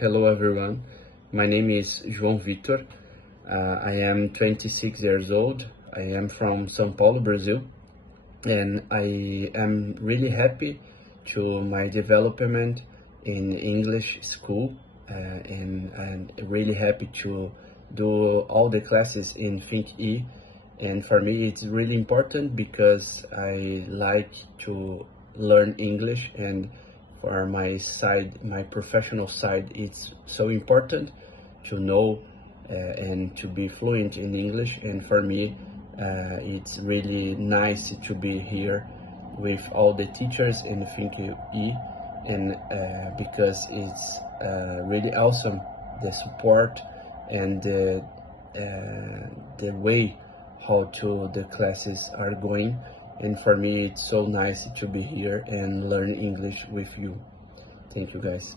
Hello everyone, my name is João Vitor. I am 26 years old. I am from São Paulo, Brazil, and I am really happy to my development in English school, and really happy to do all the classes in Think-E. And for me, it's really important because I like to learn English, and for my side, my professional side, it's so important to know and to be fluent in English. And for me, it's really nice to be here with all the teachers in Think-E, and because it's really awesome, the support and the way how to the classes are going. And for me, it's so nice to be here and learn English with you. Thank you, guys.